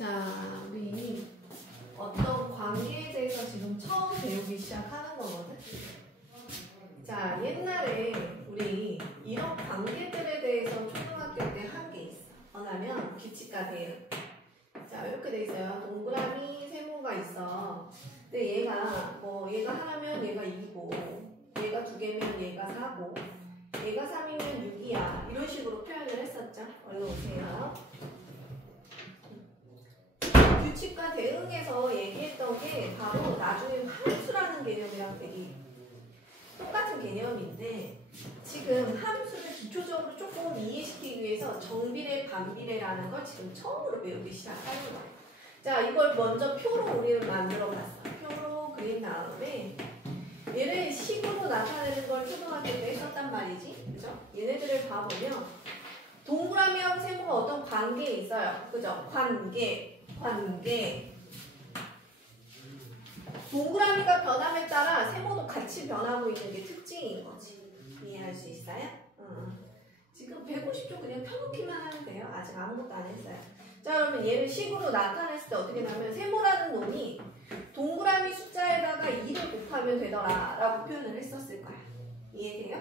자, 우리 어떤 관계에 대해서 지금 처음 배우기 시작하는 거거든. 자, 옛날에 우리 이런 관계들에 대해서 초등학교 때 한 게 있어. 뭐냐면 규칙과 대응. 자, 이렇게 돼 있어요. 동그라미 세모가 있어. 근데 얘가 얘가 하나면 얘가 2고, 얘가 2개면 얘가 4고, 얘가 3이면 6이야. 이런 식으로 표현을 했었죠. 얼른 오세요. 규칙과 대응에서 얘기했던 게 바로 나중에 함수라는 개념이랑 되게 똑같은 개념인데, 지금 함수를 기초적으로 조금 이해시키기 위해서 정비례, 반비례라는 걸 지금 처음으로 배우기 시작하는 거예요. 자, 이걸 먼저 표로 우리는 만들어 봤어. 표로 그린 다음에 얘를 식으로 나타내는 걸 초등학교 때 했었단 말이지. 그죠? 얘네들을 봐보면 동그라미하고 세모가 어떤 관계에 있어요. 그죠? 관계. 동그라미가 변함에 따라 세모도 같이 변하고 있는 게 특징인 거지. 이해할 수 있어요? 지금 150쪽 그냥 펴놓기만 하면 돼요. 아직 아무것도 안 했어요. 자, 그러면 얘를 식으로 나타냈을 때 어떻게 되냐면 세모라는 놈이 동그라미 숫자에다가 2를 곱하면 되더라 라고 표현을 했었을 거야. 이해돼요?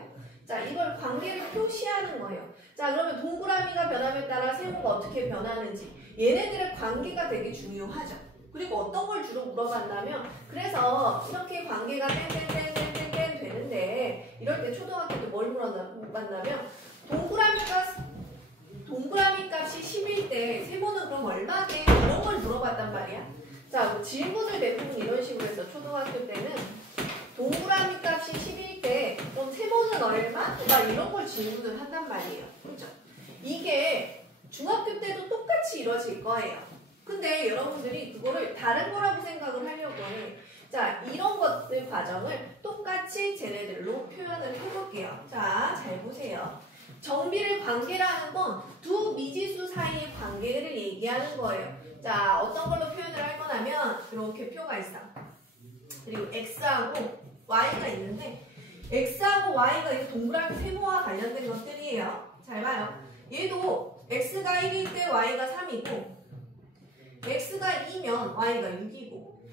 자, 이걸 관계를 표시하는 거예요. 자, 그러면 동그라미가 변함에 따라 세모가 어떻게 변하는지 얘네들의 관계가 되게 중요하죠. 그리고 어떤 걸 주로 물어봤냐면, 그래서 이렇게 관계가 땡땡땡땡땡 되는데 이럴 때 초등학교 때 뭘 물어봤냐면, 동그라미 값이 10일 때 세모는 그럼 얼마 돼? 이런 걸 물어봤단 말이야. 자, 질문을 대부분 이런 식으로 해서 초등학교 때는 동그라미 값이 10일 때 그럼 세모는 얼마? 막 이런 걸 질문을 한단 말이에요. 그렇죠? 이게 중학교 때도 똑같이 이루어질 거예요. 근데 여러분들이 그거를 다른 거라고 생각을 하려고 해. 자, 이런 것들 과정을 똑같이 쟤네들로 표현을 해볼게요. 자, 잘 보세요. 정비례 관계라는 건 두 미지수 사이의 관계를 얘기하는 거예요. 자, 어떤 걸로 표현을 할 거냐면 이렇게 표가 있어. 그리고 x하고 y가 있는데 x하고 y가 이 동그라미 세모와 관련된 것들이에요. 잘 봐요. 얘도 x가 1일 때 y가 3이고, x가 2면 y가 6이고,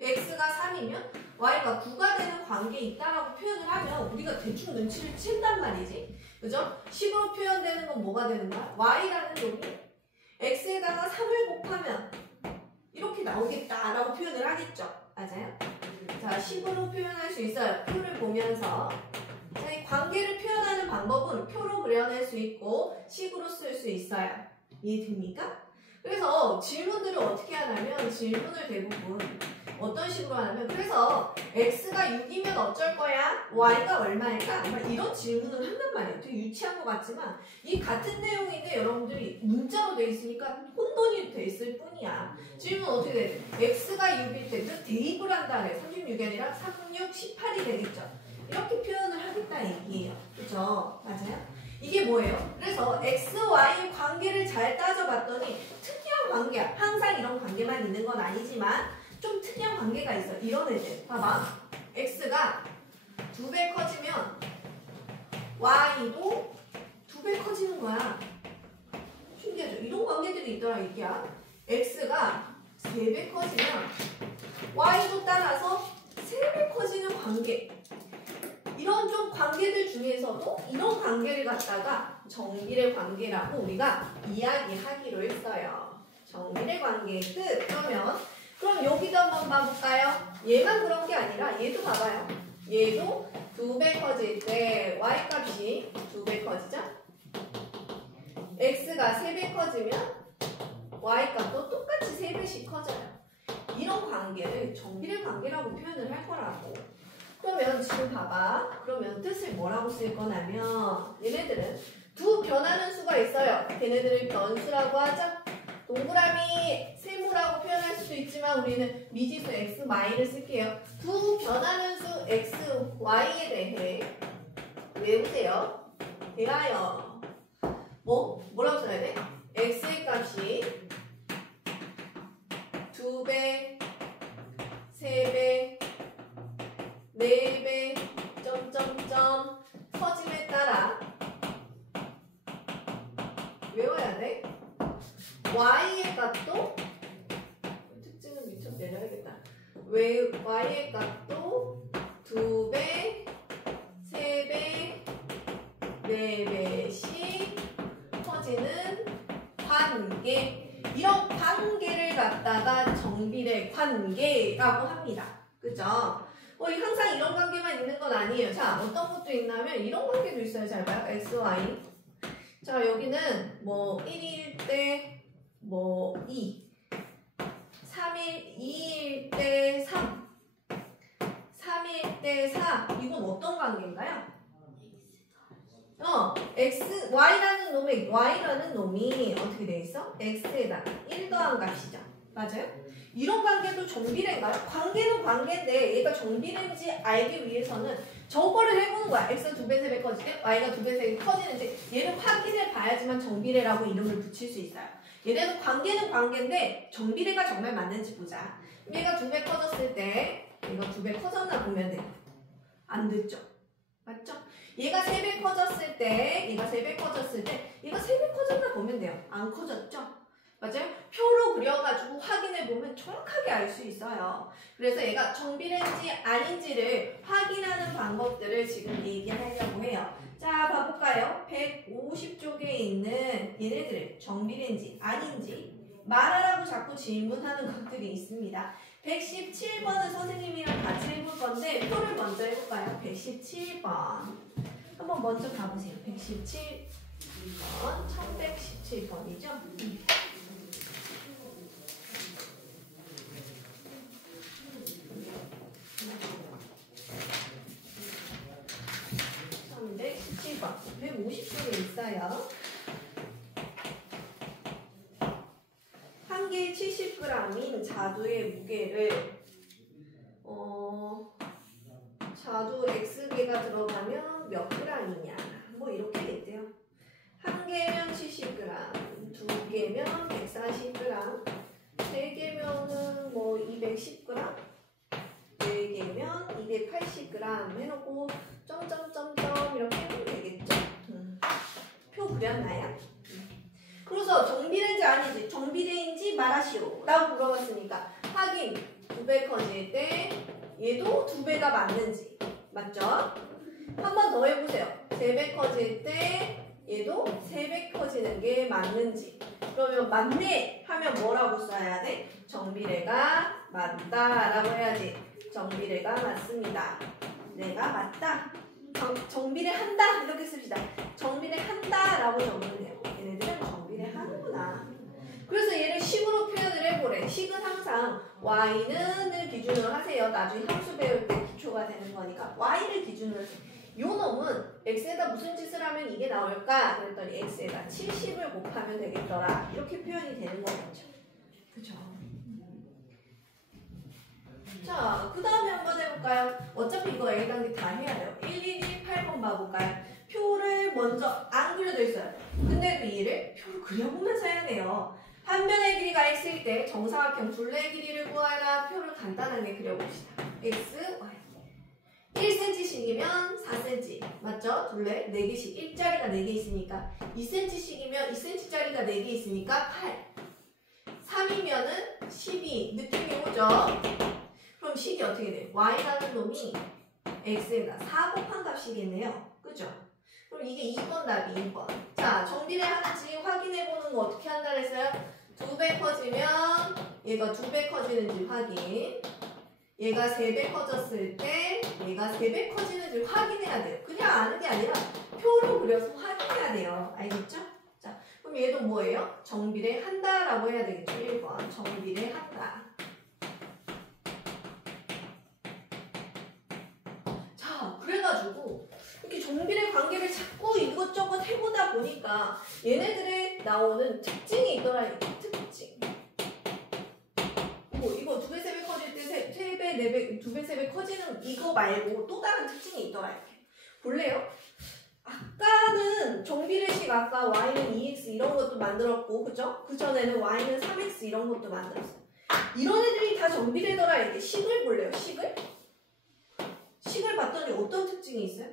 x가 3이면 y가 9가 되는 관계에 있다라고 표현을 하면 우리가 대충 눈치를 챈단 말이지. 그죠? 식으로 표현되는 건 뭐가 되는 거야? y라는 놈이 x에다가 3을 곱하면 이렇게 나오겠다라고 표현을 하겠죠. 맞아요? 자, 식으로 표현할 수 있어요. 표를 보면서. 자, 이 관계를 표현하는 방법은 표로 그려낼 수 있고 식으로 쓸 수 있어요. 이해됩니까? 그래서 질문들을 어떻게 하냐면, 질문을 대부분 어떤 식으로 하냐면, 그래서 x가 6이면 어쩔 거야? y가 얼마일까? 이런 질문을 한단 말이에요. 되게 유치한 것 같지만 이 같은 내용인데 여러분들이 문자로 돼 있으니까 혼돈이 돼 있을 뿐이야. 질문 어떻게 돼? x가 6일 때 그 대입을 한다네. 36이 아니라 36, 18이 되겠죠. 이렇게 표현을 하겠다 얘기예요. 그죠? 맞아요? 이게 뭐예요? 그래서 x, y 관계를 잘 따져봤더니 특이한 관계야. 항상 이런 관계만 있는 건 아니지만 좀 특이한 관계가 있어. 이런 애들. 봐봐. x가 2배 커지면 y도 2배 커지는 거야. 신기하죠? 이런 관계들이 있더라 이게야. x가 3배 커지면 y도 따라서 3배 커지는 관계. 이런 좀 관계들 중에서도 이런 관계를 갖다가 정비례 관계라고 우리가 이야기하기로 했어요. 정비례 관계의 뜻. 그럼 여기도 한번 봐볼까요? 얘만 그런 게 아니라 얘도 봐봐요. 얘도 2배 커질 때 y 값이 2배 커지죠? x가 3배 커지면 y 값도 똑같이 3배씩 커져요. 이런 관계를 정비례 관계라고 표현을 할 거라고. 그러면 지금 봐봐. 그러면 뜻을 뭐라고 쓸 거냐면, 얘네들은 두 변하는 수가 있어요. 걔네들을 변수라고 하죠. 동그라미 세모라고 표현할 수도 있지만 우리는 미지수 x, y를 쓸게요. 두 변하는 수 x, y에 대해 외우세요. 대하여 뭐라고 써야 돼? x의 값이 2배, 3배, 4배, 점점점 커짐에 따라 외워야 돼. y y의 값도 특징은 밑으로 내려야겠다. 왜 y의 값도 2배, 3배, 4배씩 커지는 관계. 이런 관계를 갖다가 정비례 관계라고 합니다. 그죠? 항상 이런 관계만 있는 건 아니에요. 자, 어떤 것도 있냐면 이런 관계도 있어요. 잘 봐요. x, y. 자, 여기는 뭐 1일 때 뭐 2, 3일, 2일 때 3, 3일 때 4. 이건 어떤 관계인가요? x, y라는 놈이 어떻게 돼 있어? x에다가 1 더한 값이죠. 맞아요? 이런 관계도 정비례인가요? 관계는 관계인데 얘가 정비례인지 알기 위해서는 저거를 해보는 거야. x가 2배, 3배 커질 때 y가 2배, 3배 커지는지 얘를 확인해 봐야지만 정비례라고 이름을 붙일 수 있어요. 얘네는 관계는 관계인데 정비례가 정말 맞는지 보자. 얘가 2배 커졌을 때 얘가 2배 커졌나 보면 돼요. 안 듣죠? 맞죠? 얘가 3배 커졌을 때 얘가 3배 커졌을 때 얘가 3배 커졌나 보면 돼요. 안 커졌죠? 맞아요? 표로 그려가지고 확인해보면 정확하게 알 수 있어요. 그래서 얘가 정비례인지 아닌지를 확인하는 방법들을 지금 얘기하려고 해요. 자, 봐볼까요? 150쪽에 있는 얘네들을 정비례인지 아닌지 말하라고 자꾸 질문하는 것들이 있습니다. 117번은 선생님이랑 같이 해볼 건데 표를 먼저 해볼까요? 117번 한번 먼저 가보세요. 117번 1117번이죠? 317번 150쪽에 있어요. 한 개에 70g인 자두의 무게를 자두 X개가 들어가면 몇 g이냐 뭐 이렇게 됐대요. 한 개면 70g, 두 개면 140g, 세 개면은 뭐 210g, 네 개면 280g 해놓고 점점점점 이렇게 하면 되겠죠. 표 그렸나요? 그래서 정비례인지 아닌지 정비례인지 말하시오 라고 물어봤으니까 확인 2배 커질 때 얘도 2배가 맞는지 맞죠? 한 번 더 해보세요. 3배 커질 때 얘도 3배 커지는 게 맞는지. 그러면 맞네 하면 뭐라고 써야 돼? 정비례가 맞다 라고 해야지. 정비례가 맞습니다. 내가 맞다. 정비례 한다 이렇게 씁시다. 정비례 한다 라고 적으면 돼요. 얘네들은 정비례 하는구나. 그래서 얘를 식으로 표현을 해보래. 식은 항상 y는을 기준으로 하세요. 나중에 함수 배울 때 기초가 되는 거니까 y를 기준으로 해서 요 놈은 x에다 무슨 짓을 하면 이게 나올까? 그랬더니 x에다 70을 곱하면 되겠더라. 이렇게 표현이 되는 거겠죠. 그쵸? 자, 그 다음에 한번 해볼까요? 어차피 이거 A 단계 다 해야 돼요. 128번 봐볼까요? 표를 먼저 안 그려져 있어요. 근데 그 얘를 표를 그려보면서 해야 돼요. 한 변의 길이가 x일 때 정사각형 둘레의 길이를 구하라. 표를 간단하게 그려봅시다. x, y. 1cm씩이면 4cm. 맞죠? 둘레 4개씩. 일자리가 4개 있으니까 2cm씩이면 2cm짜리가 4개 있으니까 8. 3이면은 12. 느낌이 오죠? 그럼 식이 어떻게 돼요? y라는 놈이 x에다 4 곱한 값이겠네요. 그죠? 그럼 이게 2번 답이 2번. 자, 정비례 하는지 확인해보는 거 어떻게 한다 그랬어요? 2배 커지면 얘가 2배 커지는지 확인. 얘가 3배 커졌을 때 얘가 3배 커지는지 확인해야 돼요. 그냥 아는 게 아니라 표로 그려서 확인해야 돼요. 알겠죠? 자, 그럼 얘도 뭐예요? 정비례 한다라고 해야 되겠죠. 1번. 정비례 한다. 자, 그래가지고 이렇게 정비례 관계를 자꾸 이것저것 해보다 보니까 얘네들의 나오는 특징이 있더라. 특징. 뭐 이거 2배, 3배 커질 때 3배, 4배, 2배, 3배 커지는 이거 말고 또 다른 특징이 있더라. 이렇게. 볼래요? 아까는 정비례식 아까 y는 2x 이런 것도 만들었고 그죠? 그 전에는 y는 3x 이런 것도 만들었어요. 이런 애들이 다 정비례더라. 이렇게 식을 볼래요? 식을? 식을 봤더니 어떤 특징이 있어요?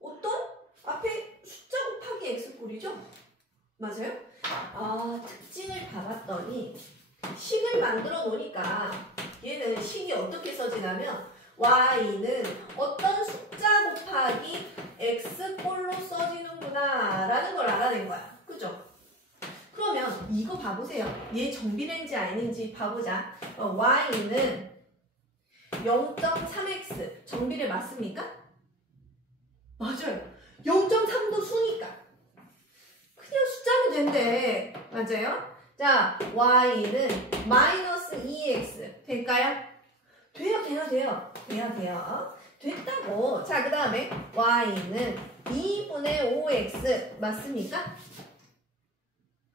어떤? 앞에 숫자 곱하기 x꼴이죠? 맞아요? 특징을 봐봤더니 식을 만들어 놓으니까 얘는 식이 어떻게 써지냐면 y는 어떤 숫자 곱하기 x꼴로 써지는구나 라는 걸 알아낸 거야. 그죠? 그러면 이거 봐보세요. 얘 정비례인지 아닌지 봐보자. y는 0.3x 정비례 맞습니까? 맞아요. 0.3도 수니까 그냥 숫자면 된대. 맞아요? 자, y는 마이너스 2x 될까요? 돼요. 됐다고. 자, 그 다음에 y는 2분의 5x 맞습니까?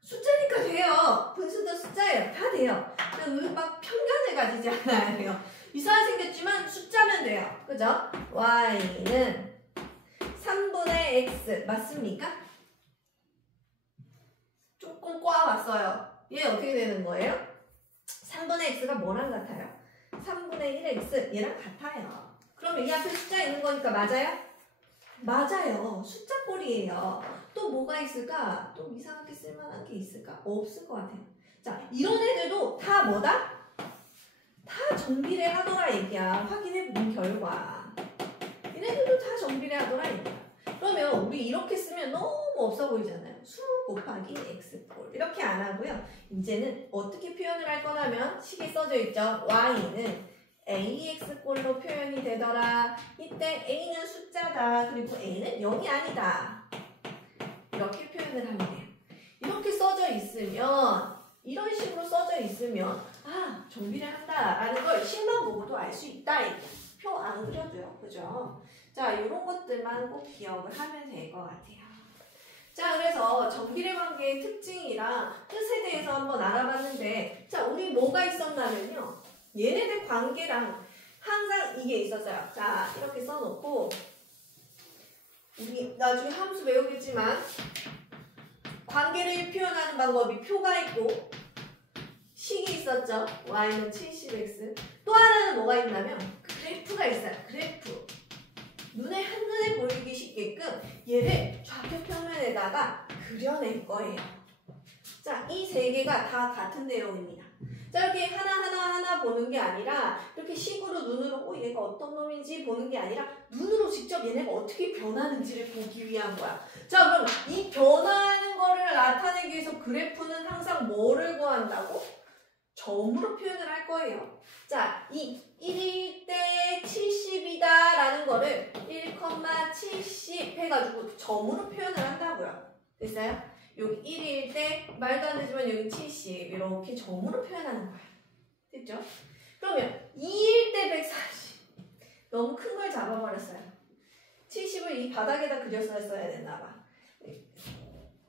숫자니까 돼요. 분수도 숫자예요. 다 돼요. 막 편견을 가지지 않아야 돼요. 이상하게 생겼지만 숫자면 돼요. 그죠? y는 3분의 x 맞습니까? 조금 꼬아왔어요. 얘 어떻게 되는 거예요? 3분의 x가 뭐랑 같아요? 3분의 1x 얘랑 같아요. 그러면 이 앞에 숫자 있는 거니까 맞아요? 맞아요. 숫자 꼴이에요. 또 뭐가 있을까? 또 이상하게 쓸만한 게 있을까? 없을 것 같아요. 자, 이런 애들도 다 뭐다? 다 정비례 하더라 얘기야. 확인해본 결과. 얘네들도 다 정비례 하더라 얘기야. 그러면 우리 이렇게 쓰면 너무 없어 보이잖아요. 수 곱하기 x꼴. 이렇게 안 하고요. 이제는 어떻게 표현을 할 거냐면 식이 써져 있죠. y는 ax꼴로 표현이 되더라. 이때 a는 숫자다. 그리고 a는 0이 아니다. 이렇게 표현을 하면 돼요. 이렇게 써져 있으면, 이런 식으로 써져 있으면 정비를 한다라는 걸 식만 보고도 알 수 있다. 표 안 그려도요. 그죠? 자, 이런 것들만 꼭 기억을 하면 될 것 같아요. 자, 그래서 정비례 관계의 특징이랑 뜻에 대해서 한번 알아봤는데, 자, 우리 뭐가 있었냐면요. 얘네들 관계랑 항상 이게 있었어요. 자, 이렇게 써놓고, 우리 나중에 함수 배우겠지만, 관계를 표현하는 방법이 표가 있고, 식이 있었죠. y는 70x. 또 하나는 뭐가 있냐면, 그래프가 있어요. 그래프. 눈에 한눈에 보이기 쉽게끔 얘를 좌표 평면에다가 그려낼 거예요. 자, 이 세 개가 다 같은 내용입니다. 자, 이렇게 하나 보는 게 아니라 이렇게 식으로 눈으로 얘가 어떤 놈인지 보는 게 아니라 눈으로 직접 얘네가 어떻게 변하는지를 보기 위한 거야. 자, 그럼 이 변화하는 거를 나타내기 위해서 그래프는 항상 뭐를 구한다고? 점으로 표현을 할 거예요. 자, 이 1일 때 70이다 라는 거를 1,70 해가지고 점으로 표현을 한다고요. 됐어요? 여기 1일 때 말도 안 되지만 여기 70 이렇게 점으로 표현하는 거예요. 됐죠? 그러면 2일 때 140 너무 큰 걸 잡아버렸어요. 70을 이 바닥에다 그렸어야 됐나봐.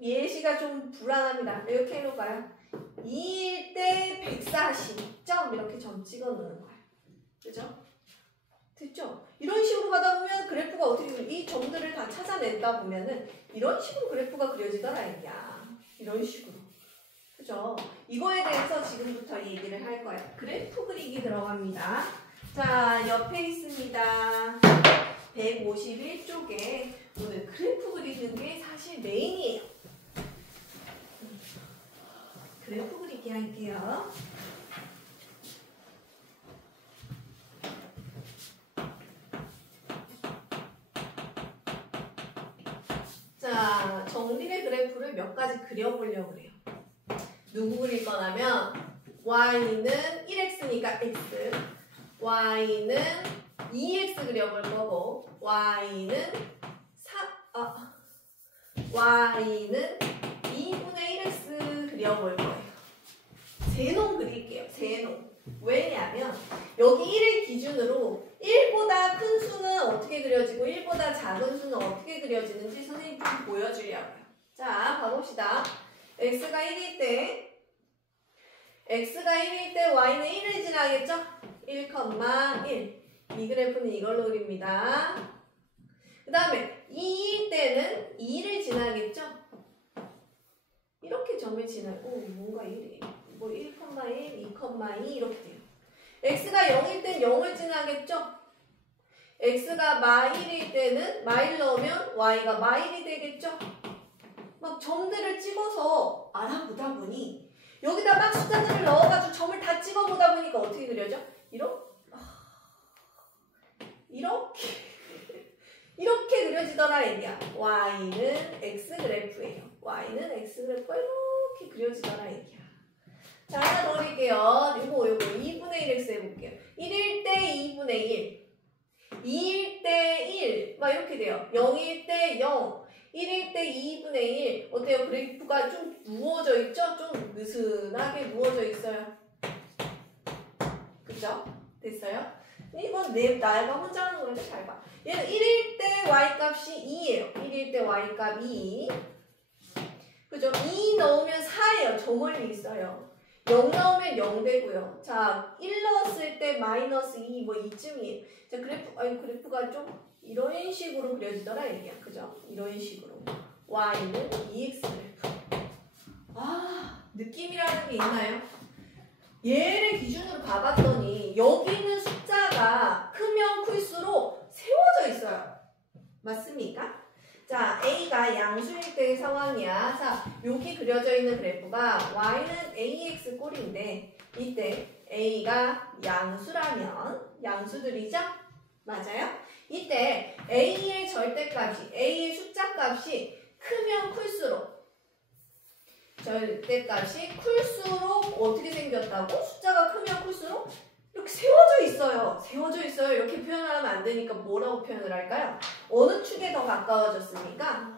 예시가 좀 불안합니다. 이렇게 해놓을까요? 2일 때 140 점 이렇게 점 찍어 놓는 거예요. 그죠? 됐죠? 이런 식으로 가다 보면 그래프가 어떻게 이 점들을 다 찾아낸다 보면은 이런 식으로 그래프가 그려지더라 이야. 이런 식으로. 그죠? 이거에 대해서 지금부터 얘기를 할 거예요. 그래프 그리기 들어갑니다. 자, 옆에 있습니다. 151쪽에 오늘 그래프 그리는 게 사실 메인이에요. 그래프 그리기 할게요. 자, 정리의 그래프를 몇 가지 그려보려고 그래요. 누구 그릴 거냐면 y는 1x니까 x, y는 2x 그려볼 거고 y는 2분의 1x 그려볼 거예요. 세놈 그릴게요. 세놈. 왜냐하면 여기 1을 기준으로 1보다 큰 수는 어떻게 그려지고 1보다 작은 수는 어떻게 그려지는지 선생님 좀 보여주려고요. 자, 봐봅시다. x가 1일 때 y는 1을 지나겠죠? 1,1. 이 그래프는 이걸로 그립니다. 그 다음에 2일 때는 2를 지나겠죠? 이렇게 점을 지나고 뭔가 1이 뭐 1,1, 2,2 이렇게 돼요. x가 0일 땐 0을 지나겠죠? x가 -1일 때는 마일 넣으면 y가 마일이 되겠죠? 막 점들을 찍어서 알아보다 보니 여기다 막 숫자들을 넣어가지고 점을 다 찍어보다 보니까 어떻게 그려져? 이렇게 그려지더라 얘기야. y는 x 그래프예요. y는 x 그래프가 이렇게 그려지더라 얘기야. 자, 하나 더 그릴게요. 요거 2분의 1x 해볼게요. 1일 때 2분의 1, 2일 때 1, 막 이렇게 돼요. 0일 때 0, 1일 때 2분의 1. 어때요? 그래프가 좀 누워져 있죠? 좀 느슨하게 누워져 있어요. 그죠? 됐어요? 이건 나가 혼자 하는 거니까 잘 봐. 얘는 1일 때 y값이 2예요. 1일 때 y값 2. 그죠? 2 넣으면 4예요. 저 멀리 있어요. 0 넣으면 0 되고요. 자, 1 넣었을 때 마이너스 2, 뭐 이쯤이에요. 자, 그래프가 좀 이런 식으로 그려지더라, 얘기야. 그죠? 이런 식으로. y는 2x 그래프. 아, 느낌이라는 게 있나요? 얘를 기준으로 봐봤더니 여기 있는 숫자가 크면 클수록 세워져 있어요. 맞습니까? 자, A가 양수일 때의 상황이야. 자, 여기 그려져 있는 그래프가 Y는 AX 꼴인데 이때 A가 양수라면 양수들이죠? 맞아요? 이때 A의 절대값이, A의 숫자값이 크면 클수록 절대값이 클수록 어떻게 생겼다고? 숫자가 크면 클수록 이렇게 세워져 있어요. 세워져 있어요. 이렇게 표현하면 안 되니까 뭐라고 표현을 할까요? 어느 축에 더 가까워졌습니까?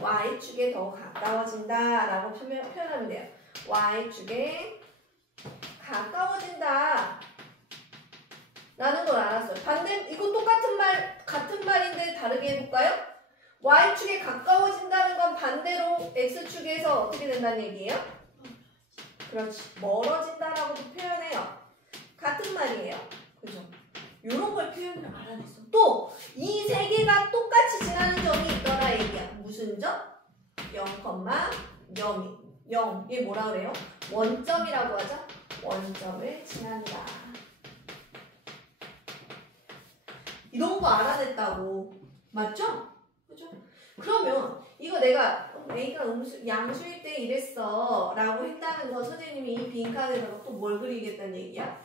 Y축에 더 가까워진다 라고 표현하면 돼요. Y축에 가까워진다 라는 걸 알았어요. 반대, 이거 같은 말인데 다르게 해볼까요? Y축에 가까워진다는 건 반대로 X축에서 어떻게 된다는 얘기예요? 그렇지. 멀어진다라고도 표현해요. 같은 말이에요. 그죠? 이런 걸 표현을 알아냈어. 또 이 세 개가 똑같이 지나는 점이 있더라 얘기야. 무슨 점? 0,0이 0. 이게 뭐라 그래요? 원점이라고 하죠? 원점을 지난다. 이런 거 알아냈다고. 맞죠? 그죠? 그러면 이거 내가 A가 양수일 때 이랬어 라고 했다는 거 선생님이 이 빈칸에다가 또 뭘 그리겠다는 얘기야?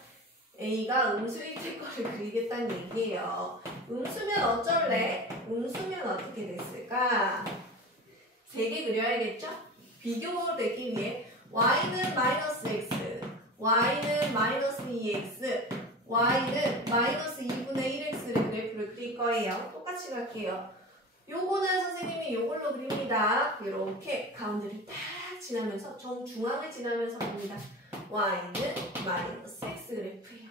A가 음수일 때 거를 그리겠다는 얘기예요. 음수면 어쩔래? 음수면 어떻게 됐을까? 3개 그려야겠죠? 비교되기 위해 y는 마이너스 x, y는 마이너스 2x, y는 마이너스 2분의 1x를 그래프를 그릴 거예요. 똑같이 갈게요. 요거는 선생님이 요걸로 그립니다. 이렇게 가운데를 딱 지나면서 정중앙을 지나면서 봅니다. y는 마이너스 x 그래프예요.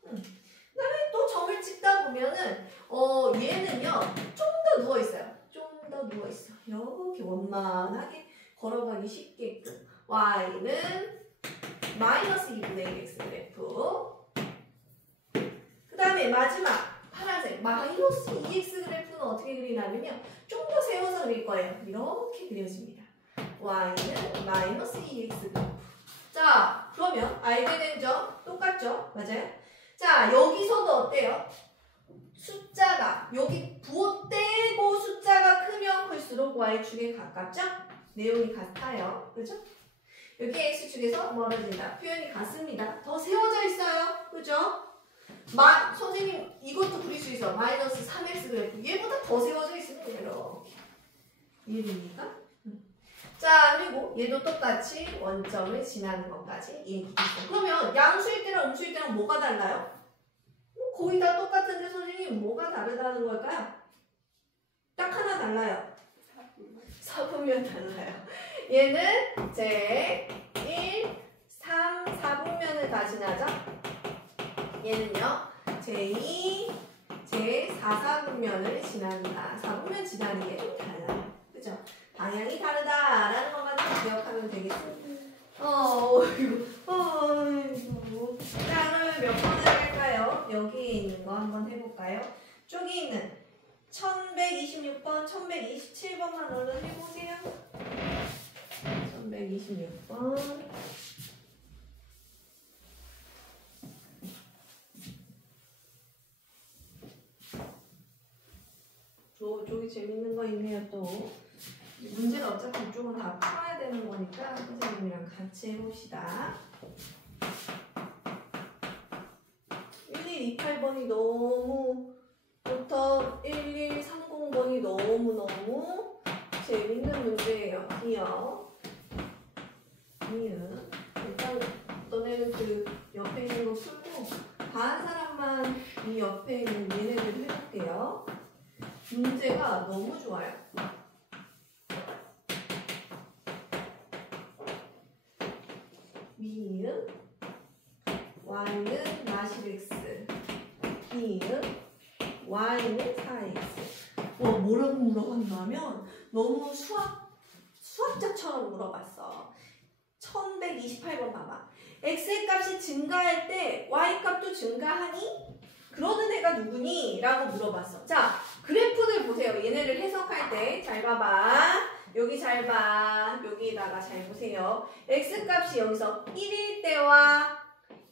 그다음에 또 점을 찍다 보면은 얘는요 좀 더 누워 있어요. 좀 더 누워 있어. 이렇게 원만하게 걸어가기 쉽게끔. y는 마이너스 2분의 1x 그래프. 그다음에 마지막 파란색 마이너스 2x 그래프는 어떻게 그리냐면요 좀 더 세워서 그릴 거예요. 이렇게 그려집니다. y는 마이너스 2x 그래프. 자, 그러면 알게 된 점 똑같죠? 맞아요? 자, 여기서도 어때요? 숫자가 여기 부호 떼고 숫자가 크면 클수록 y축에 가깝죠? 내용이 같아요. 그죠? 여기 x축에서 멀어진다. 표현이 같습니다. 더 세워져 있어요. 그죠? 선생님 이것도 그릴 수 있어. 마이너스 3x 그래프. 얘보다 더 세워져 있으면 이렇게. 이해됩니까? 자, 그리고 얘도 똑같이 원점을 지나는 것까지 얘기했어요. 그러면 양수일 때랑 음수일 때랑 뭐가 달라요? 거의 다 똑같은데 선생님 뭐가 다르다는 걸까요? 딱 하나 달라요. 사분면 달라요. 얘는 제 1, 3, 4분면을 다 지나죠? 얘는요. 제2, 제4, 4분면을 지납니다. 4분면 지나는 게 좀 달라요. 그죠? 방향이 다르다라는 것만 좀 기억하면 되겠습니다. 자, 그러면 몇 번을 할까요? 여기에 있는 거 한번 해볼까요? 쪽에 있는 1126번, 1127번만 얼른 해보세요. 1126번. 저기 재밌는 거 있네요, 또. 문제는 어차피 이쪽은 다 풀어야 되는 거니까 선생님이랑 같이 해봅시다. 1128번이 너무부터 1130번이 너무너무 재밌는 문제예요. 이어 일단 너네는 그 옆에 있는 거 풀고 다른 사람만 이 옆에 있는 얘네들 해볼게요. 문제가 너무 좋아요. 미은 y는 마실 x, 기은 y는 4x. 뭐라고 물어봤냐면 너무 수학자처럼 물어봤어. 1128번 봐봐. x의 값이 증가할 때 y 값도 증가하니? 그러는 애가 누구니? 라고 물어봤어. 자, 그래프들 보세요. 얘네를 해석할 때 잘 봐봐. 여기 잘 봐. 여기다가 잘 보세요. x 값이 여기서 1일 때와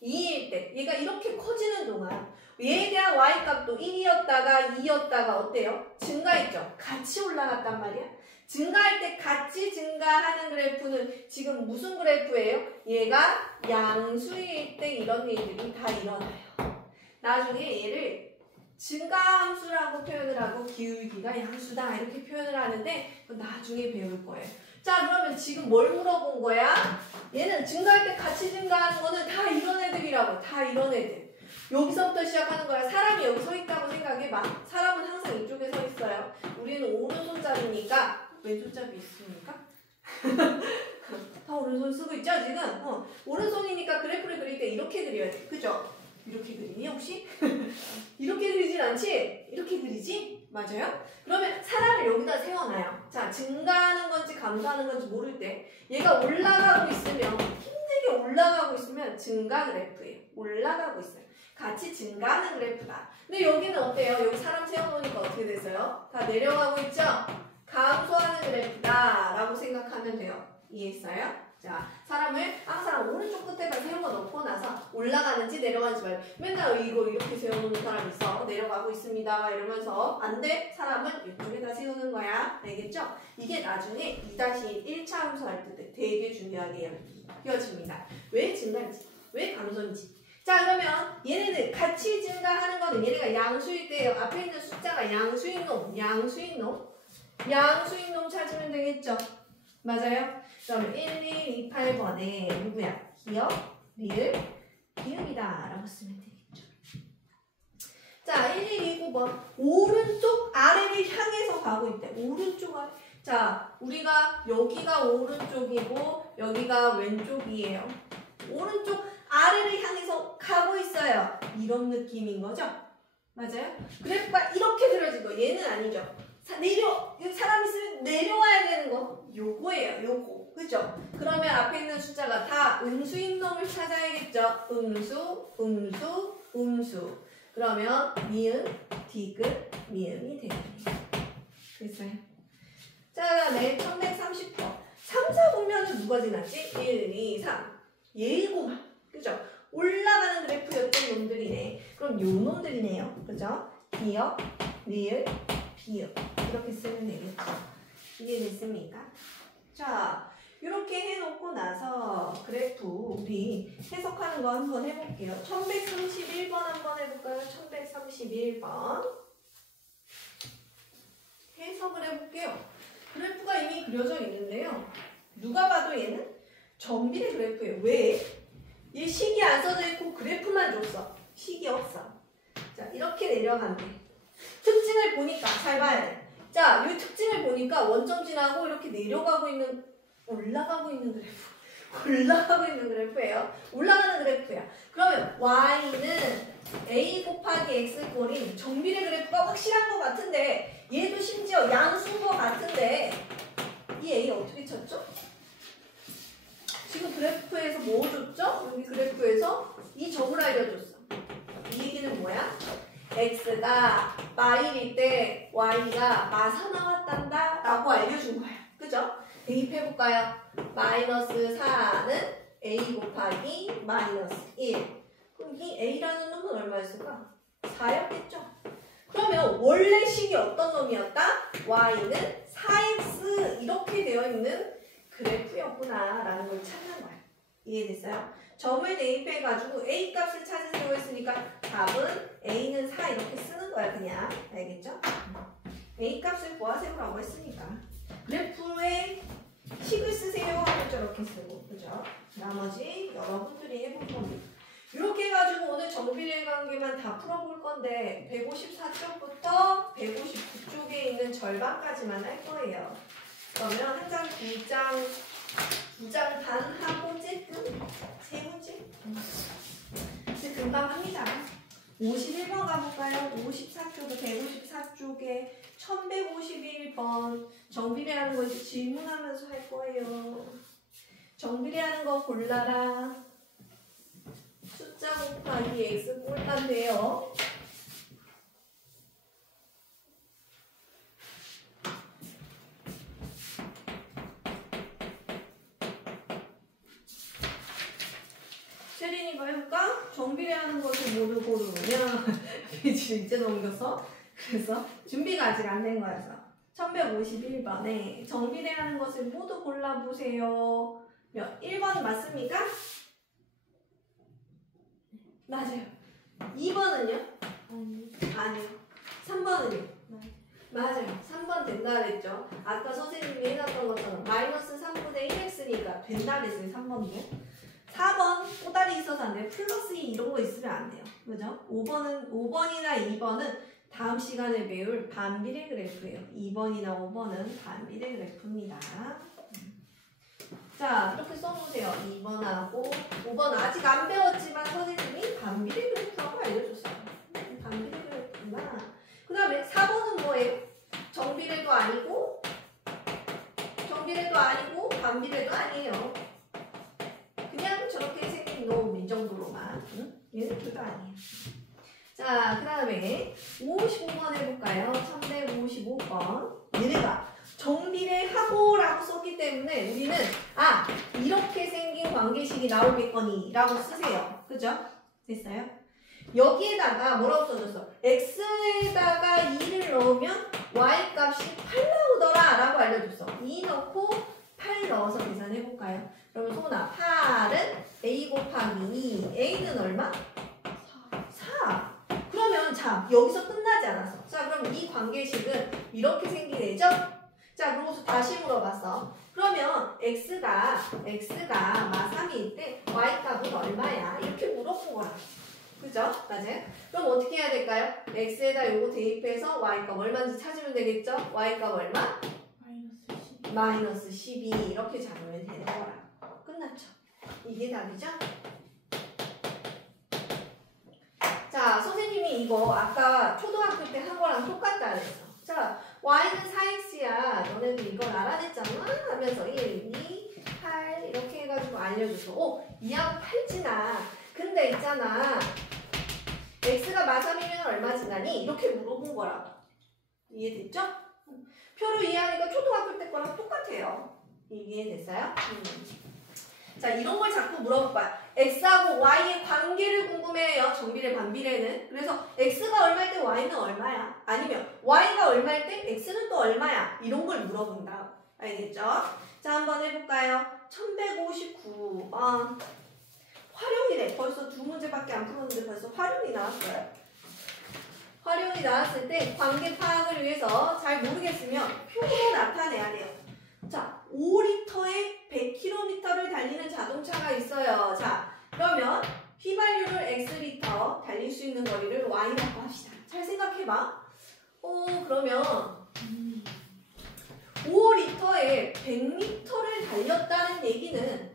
2일 때 얘가 이렇게 커지는 동안 얘에 대한 y 값도 1이었다가 2였다가 어때요? 증가했죠? 같이 올라갔단 말이야. 증가할 때 같이 증가하는 그래프는 지금 무슨 그래프예요? 얘가 양수일 때 이런 일들이 다 일어나요. 나중에 얘를 증가함수라고 표현을 하고 기울기가 양수다 이렇게 표현을 하는데 나중에 배울 거예요. 자, 그러면 지금 뭘 물어본 거야? 얘는 증가할 때 같이 증가하는 거는 다 이런 애들이라고. 다 이런 애들. 여기서부터 시작하는 거야. 사람이 여기 서 있다고 생각해봐. 사람은 항상 이쪽에 서 있어요. 우리는 오른손잡이니까 왼손잡이 있습니까? 다 오른손 쓰고 있죠 지금? 오른손이니까 그래프를 그릴 때 이렇게 그려야 돼. 그죠? 이렇게 그리니 혹시? 이렇게 그리진 않지? 이렇게 그리지? 맞아요? 그러면 사람을 여기다 세워놔요. 자, 증가하는 건지 감소하는 건지 모를 때 얘가 올라가고 있으면 힘들게 올라가고 있으면 증가 그래프예요. 올라가고 있어요. 같이 증가하는 그래프다. 근데 여기는 어때요? 여기 사람 세워놓으니까 어떻게 됐어요? 다 내려가고 있죠? 감소하는 그래프다 라고 생각하면 돼요. 이해했어요? 자, 사람을 항상 오른쪽 끝에다 세워놓고 나서 올라가는지 내려가는지 말고 맨날 이거 이렇게 세워놓는 사람 있어. 내려가고 있습니다 이러면서 안 돼. 사람은 이쪽에다 세우는 거야. 알겠죠? 이게 나중에 2-1 1차 함수 할 때 되게 중요하게 여겨집니다. 왜 증가인지 왜 감소인지. 자, 그러면 얘네들 같이 증가하는 거는 얘네가 양수일 때예요. 앞에 있는 숫자가 양수인 놈 찾으면 되겠죠? 맞아요? 그럼 1128번에 누구야? 기억, 리을, 기음이다 라고 쓰면 되겠죠. 자, 1129번 오른쪽 아래를 향해서 가고 있대. 오른쪽 아래. 자, 우리가 여기가 오른쪽이고 여기가 왼쪽이에요. 오른쪽 아래를 향해서 가고 있어요. 이런 느낌인 거죠? 맞아요? 그래프가 이렇게 그려진 거. 얘는 아니죠. 사람 있으면 내려와야 되는 거. 요거예요. 요거. 그죠? 그러면 앞에 있는 숫자가 다 음수인 놈을 찾아야겠죠? 음수. 그러면 미은, 디귿, 미음이 되겠네요. 됐어요? 자, 그다음에 1130번. 3, 4보면은 누가 지났지? 1, 2, 3. 얘구만. 그죠? 올라가는 그래프였던 놈들이네. 그럼 요 놈들이네요. 그죠? 기역, 리을, 비읍. 이렇게 쓰면 되겠죠. 이해됐습니까? 자, 이렇게 해놓고 나서 그래프 우리 해석하는 거 한번 해볼게요. 1131번 한번 해볼까요? 1131번. 해석을 해볼게요. 그래프가 이미 그려져 있는데요. 누가 봐도 얘는 정비례 그래프예요. 왜? 얘 식이 안 써져 있고 그래프만 줬어. 식이 없어. 자, 이렇게 내려간대. 특징을 보니까 잘 봐야 돼. 자, 이 특징을 보니까 원점 지나고 이렇게 내려가고 있는, 올라가고 있는 그래프예요. 올라가는 그래프야. 그러면 y는 a 곱하기 x 꼴인 정비례 그래프가 확실한 것 같은데 얘도 심지어 양수인 것 같은데 이 a 어떻게 쳤죠? 지금 그래프에서 뭐 줬죠? 여기 그래프에서 이 점을 알려줬어. 이 얘기는 뭐야? x가 마일일 때 y가 마사 나왔단다 라고 알려준 거야. 그죠? 대입해볼까요? 마이너스 4는 a 곱하기 마이너스 1. 그럼 이 a라는 놈은 얼마였을까? 4였겠죠? 그러면 원래 식이 어떤 놈이었다? y는 4x 이렇게 되어 있는 그래프였구나 라는 걸 찾는 거야. 이해됐어요? 점을 대입해가지고 a 값을 찾으려고 했으니까 답은 a는 4 이렇게 쓰는 거야 그냥. 알겠죠? a 값을 구하세요라고 했으니까 그래프에 식을 쓰세요 하면 저렇게 쓰고, 그죠? 나머지 여러분들이 해볼 겁니다. 이렇게 해가지고 오늘 정비례 관계만 다 풀어볼 건데 154쪽부터 159쪽에 있는 절반까지만 할 거예요. 그러면 한 장, 두 장 반 하고 찔끔 세 문제. 근데 금방 합니다. 51번 가볼까요? 54쪽도 154쪽에 1151번 정비례하는 거 이제 질문하면서 할 거예요. 정비례하는 거 골라라. 숫자 곱하기 x 꼴단데요. 세린이가 해볼까? 정비례하는 것을 모두 고르냐? 이제 넘겼어? 그래서 준비가 아직 안 된 거여서 1151번에 정비례하는 것을 모두 골라보세요. 1번 맞습니까? 맞아요. 2번은요? 아니요. 3번은요? 맞아요. 3번 된다 그랬죠. 아까 선생님이 해놨던 것처럼 마이너스 3분의 1x니까 된다 그랬어요. 3번이요. 4번 꼬다리 있어서 안 돼요. 플러스 2 이런 거 있으면 안 돼요. 그죠? 5번이나 2번은 다음 시간에 배울 반비례 그래프예요. 2번이나 5번은 반비례 그래프입니다. 자, 이렇게 써보세요. 2번하고 5번 아직 안 배웠지만 선생님이 반비례 그래프라고 알려줬어요. 반비례 그래프구나. 그 다음에 4번은 뭐예요? 정비례도 아니고 반비례도 아니에요. 그냥 저렇게 생긴 놈 이 정도로만. 얘는 둘 다 아니에요. 자, 그 다음에 55번 해볼까요? 355번. 얘네가 정비례하고 라고 썼기 때문에 우리는 이렇게 생긴 관계식이 나오겠거니 라고 쓰세요. 그죠? 됐어요? 여기에다가 뭐라고 써줬어? x에다가 2를 넣으면 y 값이 8 나오더라 라고 알려줬어. 2 넣고 8 넣어서 계산해볼까요? 그러면 소은아 8은 a 곱하기 2 a는 얼마? 4. 그러면 자 여기서 끝나지 않았어. 자 그럼 이 관계식은 이렇게 생기겠죠? 자 그러고서 다시 물어봤어. 그러면 x가 마3일 때 y 값은 얼마야? 이렇게 물어본 거야. 그죠? 맞아요? 그럼 어떻게 해야 될까요? x에다 요거 대입해서 y 값 얼마인지 찾으면 되겠죠? y 값 얼마? 마이너스 12 이렇게 잡으면 되는 거라. 끝났죠? 이게 답이죠? 자, 선생님이 이거 아까 초등학교 때 한 거랑 똑같다 그랬어. 자, y는 4x야. 너네도 이걸 알아냈잖아? 하면서 1, 2, 8 이렇게 해가지고 알려줘서 2하고 8 지나. 근데 있잖아. x가 마3이면 얼마 지나니? 이렇게 물어본 거라고. 이해됐죠? 표로 이해하니까 초등학교 때 거랑 똑같아요. 이해됐어요? 자, 이런 걸 자꾸 물어볼 거야. x하고 y의 관계를 궁금해해요. 정비례, 반비례는. 그래서 x가 얼마일 때 y는 얼마야? 아니면 y가 얼마일 때 x는 또 얼마야? 이런 걸 물어본다. 알겠죠? 자, 한번 해볼까요? 1159번. 활용이래. 벌써 두 문제밖에 안 풀었는데 벌써 활용이 나왔어요. 활용이 나왔을 때 관계 파악을 위해서 잘 모르겠으면 표로 나타내야 돼요. 자, 5리터에 100km를 달리는 자동차가 있어요. 자, 그러면 휘발유를 X리터 달릴 수 있는 거리를 Y라고 합시다. 잘 생각해봐. 그러면 5리터에 100m를 달렸다는 얘기는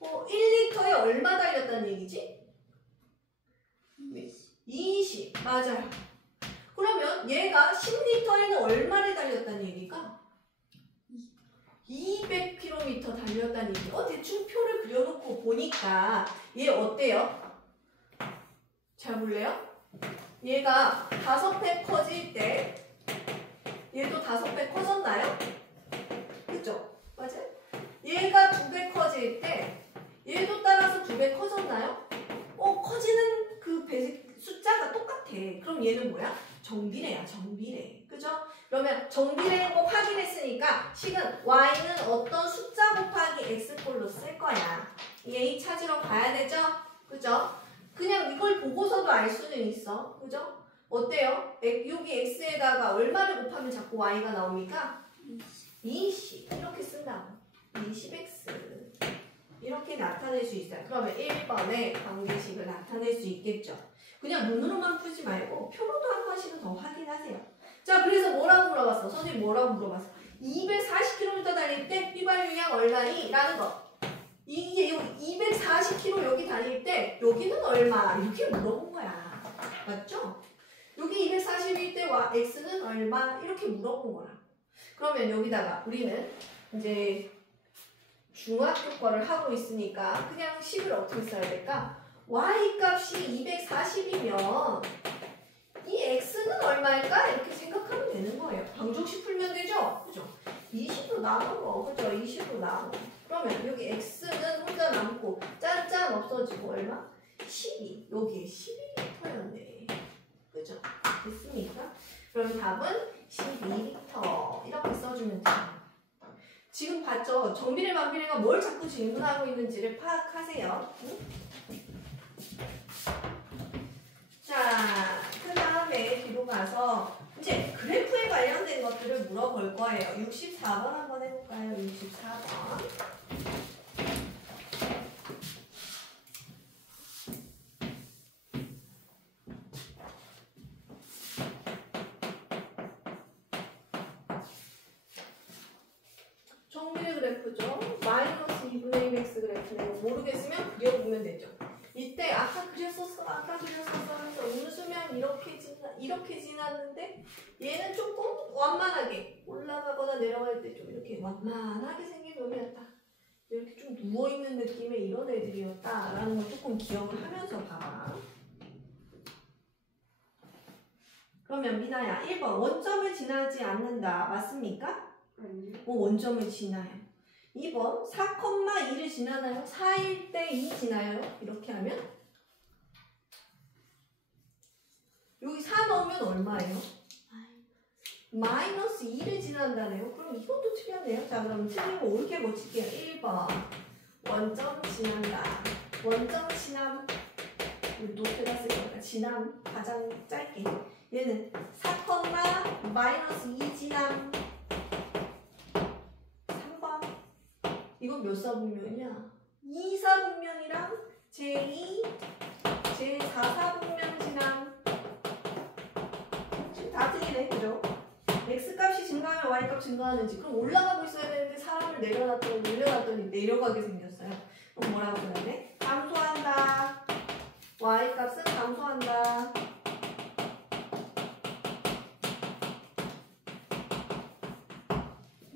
1리터에 얼마 달렸다는 얘기지? 20. 맞아요. 그러면 얘가 10리터에는 얼마를 달렸다는 얘기일까? 200km 달렸다는 얘기. 대충 표를 그려놓고 보니까 얘 어때요? 잘 볼래요? 얘가 5배 커질 때 얘도 5배 커졌나요? 그죠? 맞아요? 얘가 2배 커질 때 얘도 따라서 2배 커졌나요? 커지는 그 배 숫자가 똑같아. 그럼 얘는 뭐야? 정비례야, 정비례. 그죠? 그러면 정비례인 거 확인했으니까 식은 y는 어떤 숫자 곱하기 x꼴로 쓸 거야. 이 a 찾으러 가야 되죠? 그죠? 그냥 이걸 보고서도 알 수는 있어. 그죠? 어때요? 여기 x에다가 얼마를 곱하면 자꾸 y가 나옵니까? 20. 이렇게 쓴다고. 20x. 이렇게 나타낼 수 있어요. 그러면 1번에 관계식을 나타낼 수 있겠죠. 그냥 눈으로만 푸지 말고 표로도 한 번씩은 더 확인하세요. 자, 그래서 뭐라고 물어봤어? 선생님 뭐라고 물어봤어? 240km 달릴 때 휘발유량 얼마니? 라는 거. 이게 240km 여기 다닐 때 여기는 얼마? 이렇게 물어본 거야. 맞죠? 여기 240일 때 x는 얼마? 이렇게 물어본 거라. 그러면 여기다가 우리는 이제 중학교 거를 하고 있으니까 그냥 식을 어떻게 써야 될까? y 값이 240이면 이 x는 얼마일까? 이렇게 생각하면 되는 거예요. 방정식 풀면 되죠? 그죠? 20으로 나눠. 그죠? 20으로 나눠. 그러면 여기 x는 혼자 남고 짠짠 없어지고 얼마? 12. 여기에 11리터였네. 그죠? 됐습니까? 그럼 답은 12리터. 이렇게 써주면 돼요. 지금 봤죠? 정비례 반비례가 뭘 자꾸 질문하고 있는지를 파악하세요. 응? 자, 그 다음에 뒤로 가서 이제 그래프에 관련된 것들을 물어볼 거예요. 64번 한번 해볼까요? 64번. 정비례 그래프죠. 마이너스 2분의 1x 그래프네요. 모르겠으면 그려보면 되죠. 이때 아까 그렸었어 하면서 웃으면 이렇게 지났는데 얘는 조금 완만하게 올라가거나 내려갈 때 좀 이렇게 완만하게 생긴 놈이었다. 이렇게 좀 누워있는 느낌의 이런 애들이었다라는 걸 조금 기억을 하면서 봐봐. 그러면 미나야 1번 원점을 지나지 않는다. 맞습니까? 원점을 지나요. 2번 4,2를 지나나요? 4일 때 2 지나요? 이렇게 하면 여기 4 넣으면 얼마예요? 마이너스 2를 지난다네요. 그럼 이것도 틀렸네요. 자, 그럼 틀린 거 옳게 고칠게요. 1번 원점 지난다. 원점 지남. 우리 노트가 쓸 거니까 지남 가장 짧게. 얘는 4, 마이너스 2 지남. 이건 몇 사분면이야? 2사분면이랑 제2, 제4사분면 지남. 지금 다 틀리네, 그죠? x값이 증가하면 y값 증가하는지. 그럼 올라가고 있어야 되는데 사람을 내려놨더니 올려놨더니 내려가게 생겼어요. 그럼 뭐라고 써야 돼? 감소한다. y값은 감소한다.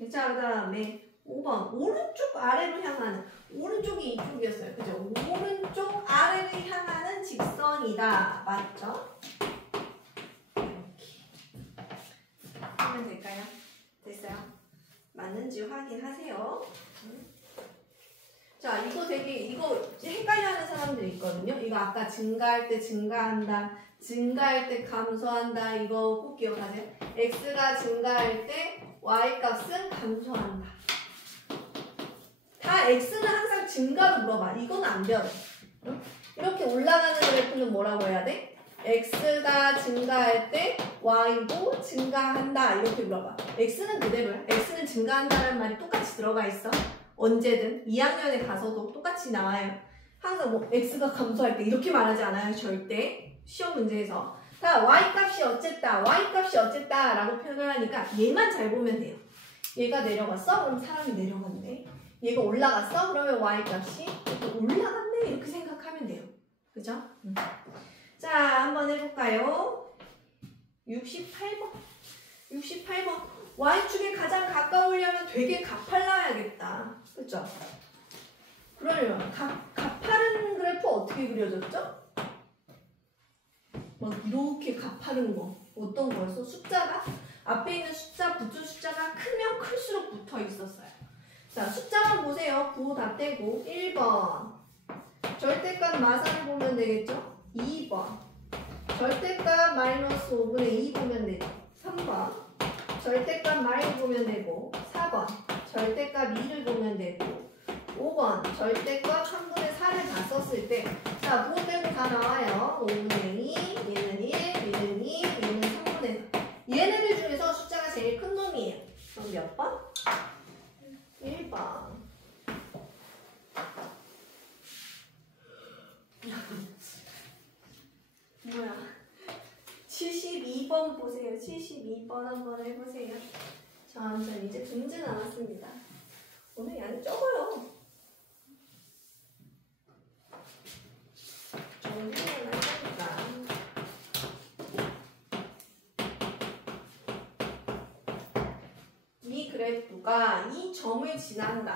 자, 그 다음에 5번 오른쪽 아래로 향하는, 오른쪽이 이쪽이었어요. 그죠? 오른쪽 아래를 향하는 직선이다. 맞죠? 이렇게 하면 될까요? 됐어요? 맞는지 확인하세요. 자, 이거 헷갈려하는 사람들이 있거든요. 이거 아까 증가할 때 증가한다, 증가할 때 감소한다. 이거 꼭 기억하세요. x가 증가할 때 y값은 감소한다. 다 x는 항상 증가로 물어봐. 이건 안 변해. 이렇게 올라가는 그래프는 뭐라고 해야 돼? x가 증가할 때 y도 증가한다. 이렇게 물어봐. x는 그대로야. x는 증가한다는 말이 똑같이 들어가 있어. 언제든 2학년에 가서도 똑같이 나와요. 항상 뭐 x가 감소할 때 이렇게 말하지 않아요. 절대. 시험 문제에서. 다 y값이 어쨌다, y값이 어쨌다 라고 표현을 하니까 얘만 잘 보면 돼요. 얘가 내려갔어? 그럼 사람이 내려갔네. 얘가 올라갔어? 그러면 y값이 올라갔네. 이렇게 생각하면 돼요. 그죠? 자, 한번 해볼까요? 68번. 68번. y축에 가장 가까우려면 되게 가팔라야겠다. 그죠? 그러려면 가파른 그래프 어떻게 그려졌죠? 막 이렇게 가파른 거. 어떤 거였어? 숫자가? 앞에 있는 숫자, 붙은 숫자가 크면 클수록 붙어 있었어요. 자, 숫자만 보세요. 부호 다 떼고. 1번. 절대값 마산을 보면 되겠죠? 2번. 절대값 마이너스 5분의 2 보면 되죠. 3번. 절대값 마이 보면 되고 4번. 절대값 2를 보면 되고 5번. 절대값 3분의 4를 다 썼을 때 자, 부호대로 다 나와요. 5분의 2, 얘는 1, 얘는 2, 얘는 3분의 4. 얘네들 중에서 숫자가 제일 큰 놈이에요. 그럼 몇 번? 1번. 뭐야? 72번 보세요. 72번 한번 해보세요. 천천히 이제 둥지 나왔습니다. 오늘 양이 적어요. 정리는 하니까. 이 그래프가 이 점을 지난다.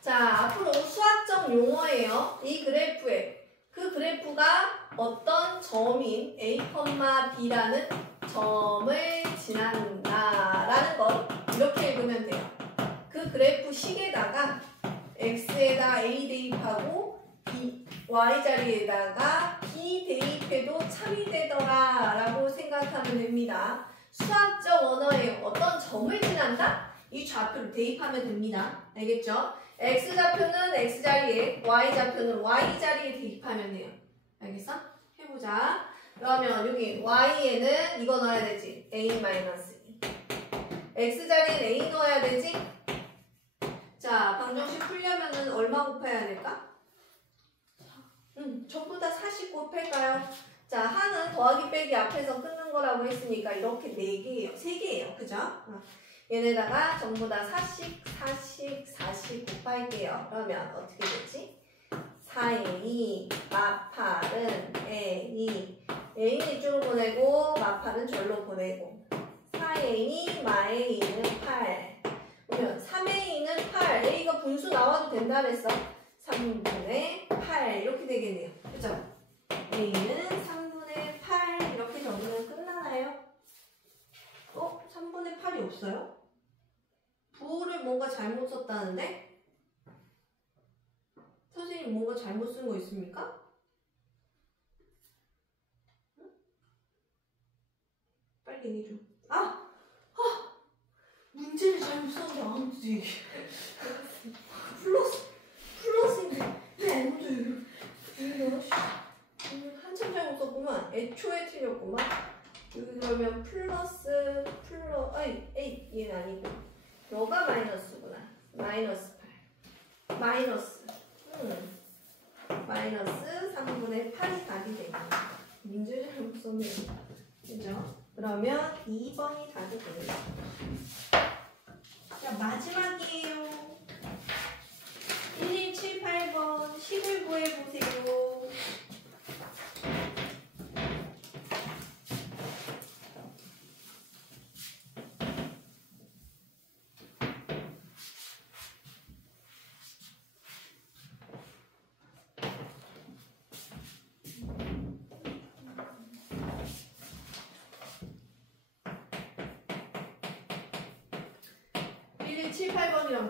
자, 앞으로 수학적 용어예요. 이 그래프에 그 그래프가 어떤 점인 A, B라는 점을 지난다라는 걸 이렇게 읽으면 돼요. 그 그래프 식에다가 X에다 A 대입하고 Y 자리에다가 B 대입해도 참이 되더라 라고 생각하면 됩니다. 수학적 언어예요. 어떤 점을 지난다? 이 좌표를 대입하면 됩니다. 알겠죠? X좌표는 X자리에, Y좌표는 Y자리에 대입하면 돼요. 알겠어? 해보자. 그러면 여기 Y에는 이거 넣어야 되지. A-2. X자리엔 A 넣어야 되지. 자, 방정식 풀려면은 얼마 곱해야 될까? 전부 다 40 곱할까요? 자, 하는 더하기 빼기 앞에서 끊는 거라고 했으니까 이렇게 4개예요. 3개예요. 그죠? 얘네다가 전부 다 40 곱할게요. 그러면 어떻게 되지? 4A, 마8은 A, A는 이쪽으로 보내고 마8은 절로 보내고 4A, 마-A는 8 그러면 3A는 8 A가 분수 나와도 된다 그랬어. 3분의 8 이렇게 되겠네요. 그죠? A는 3분의 8 이렇게 적으면 끝나나요? 3분의 8이 없어요? 부호를 뭔가 잘못 썼다는데? 선생님 뭔가 잘못 쓴 거 있습니까? 응? 빨리 얘기해줘. 문제를 잘못 썼는데 아무도 얘기해. 플러스인데 왜 아무도 얘기해? 한참 잘못 썼구만. 애초에 틀렸구만. 여기 그러면 에이 얘는 아니고 너가 마이너스구나. 마이너스 8 마이너스 마이너스 3분의 8이 답이 되겠네. 문제를 잘못 썼네요. 그죠? 그러면 2번이 답이 됩니다. 자, 마지막이에요. 1178번 10을 구해보세요.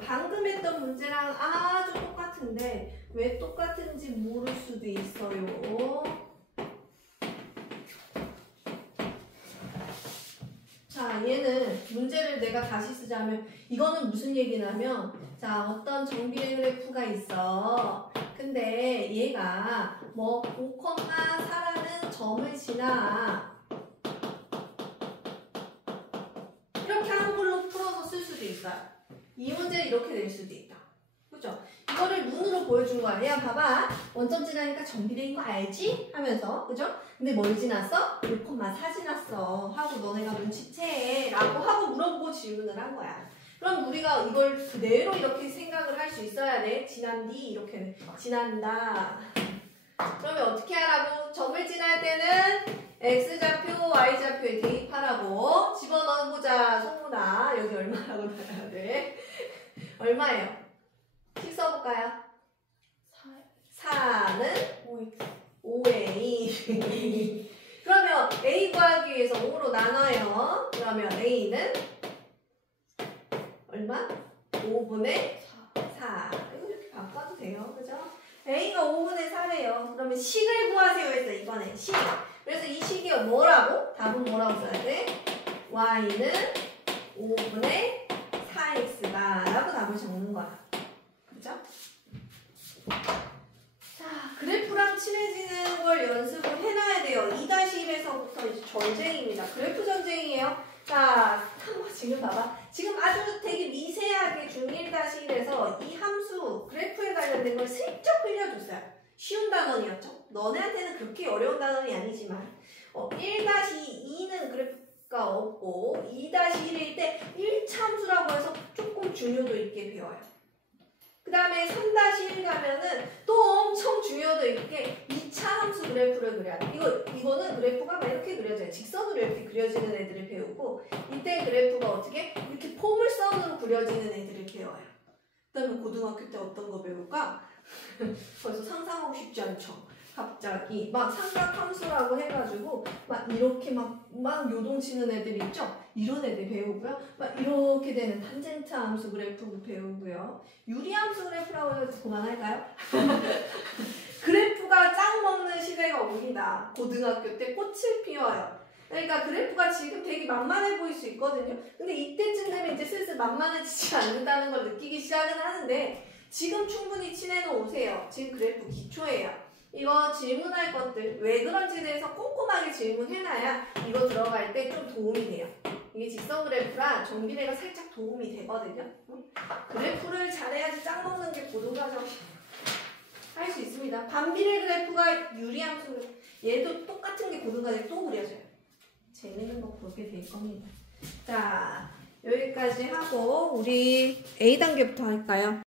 방금 했던 문제랑 아주 똑같은데 왜 똑같은지 모를 수도 있어요. 자, 얘는 문제를 내가 다시 쓰자면 이거는 무슨 얘기냐면 자, 어떤 정비례 그래프가 있어. 근데 얘가 뭐 5,4라는 점을 지나 이렇게 한글로 풀어서 쓸 수도 있어요. 이 문제는 이렇게 될 수도 있다. 그죠? 이거를 눈으로 보여준 거 아니야? 봐봐. 원점 지나니까 정비례인 거 알지? 하면서. 그죠? 근데 뭘 지났어? 5,4 지났어. 하고 너네가 눈치채. 라고 하고 물어보고 질문을 한 거야. 그럼 우리가 이걸 그대로 이렇게 생각을 할 수 있어야 돼. 지난뒤 이렇게 지난다. 그러면 어떻게 하라고? 점을 지날 때는 X좌표, Y좌표에 대입하라고 집어넣어보자. 송문아 여기 얼마라고 넣어야 돼? 얼마예요? 식 써볼까요? 4는 5A 그러면 A 구하기 위해서 5로 나눠요. 그러면 A는 얼마? 5분의 4. 이거 이렇게 바꿔도 돼요. 그죠? A가 5분의 4래요. 그러면 식을 구하세요 했어, 이번에. 식. 그래서 이 식이 뭐라고? 답은 뭐라고 써야 돼? Y는 5분의 4X다. 라고 답을 적는 거야. 그죠? 자, 그래프랑 친해지는 걸 연습을 해놔야 돼요. 2-1에서부터 이제 전쟁입니다. 그래프 전쟁이에요. 자, 한번 지금 봐봐. 지금 아주 되게 미세하게 중1-1에서 이 함수, 그래프에 관련된 걸 슬쩍 흘려줬어요. 쉬운 단원이었죠? 너네한테는 그렇게 어려운 단원이 아니지만 1-2는 그래프가 없고 2-1일 때 1차 함수라고 해서 조금 중요도 있게 배워요. 그 다음에 3-1 가면은 또 엄청 중요도 있게 2차 함수 그래프를 그려야 돼. 이거는 그래프가 막 이렇게 그려져요. 직선으로 이렇게 그려지는 애들을 배우고, 이때 그래프가 어떻게? 이렇게 포물선으로 그려지는 애들을 배워요. 그 다음에 고등학교 때 어떤 거 배울까? 벌써 상상하고 싶지 않죠? 갑자기 막 삼각함수라고 해가지고 막 이렇게 막 요동치는 애들 있죠? 이런 애들 배우고요. 막 이렇게 되는 탄젠트 함수 그래프 배우고요. 유리함수 그래프라고 해서 그만할까요? 그래프가 짱 먹는 시대가 옵니다. 고등학교 때 꽃을 피워요. 그러니까 그래프가 지금 되게 만만해 보일 수 있거든요. 근데 이때쯤 되면 이제 슬슬 만만해지지 않는다는 걸 느끼기 시작은 하는데, 지금 충분히 친해 놓으세요. 지금 그래프 기초예요. 이거 질문할 것들 왜 그런지에 대해서 꼼꼼하게 질문해놔야 이거 들어갈 때 좀 도움이 돼요. 이게 직선 그래프라 정비례가 살짝 도움이 되거든요. 그래프를 잘해야지 짱 먹는 게 고등과정 할 수 있습니다. 반비례 그래프가 유리함수, 얘도 똑같은 게 고등과정 또 그려져요. 재밌는 거 보게 될 겁니다. 자, 여기까지 하고 우리 A단계부터 할까요?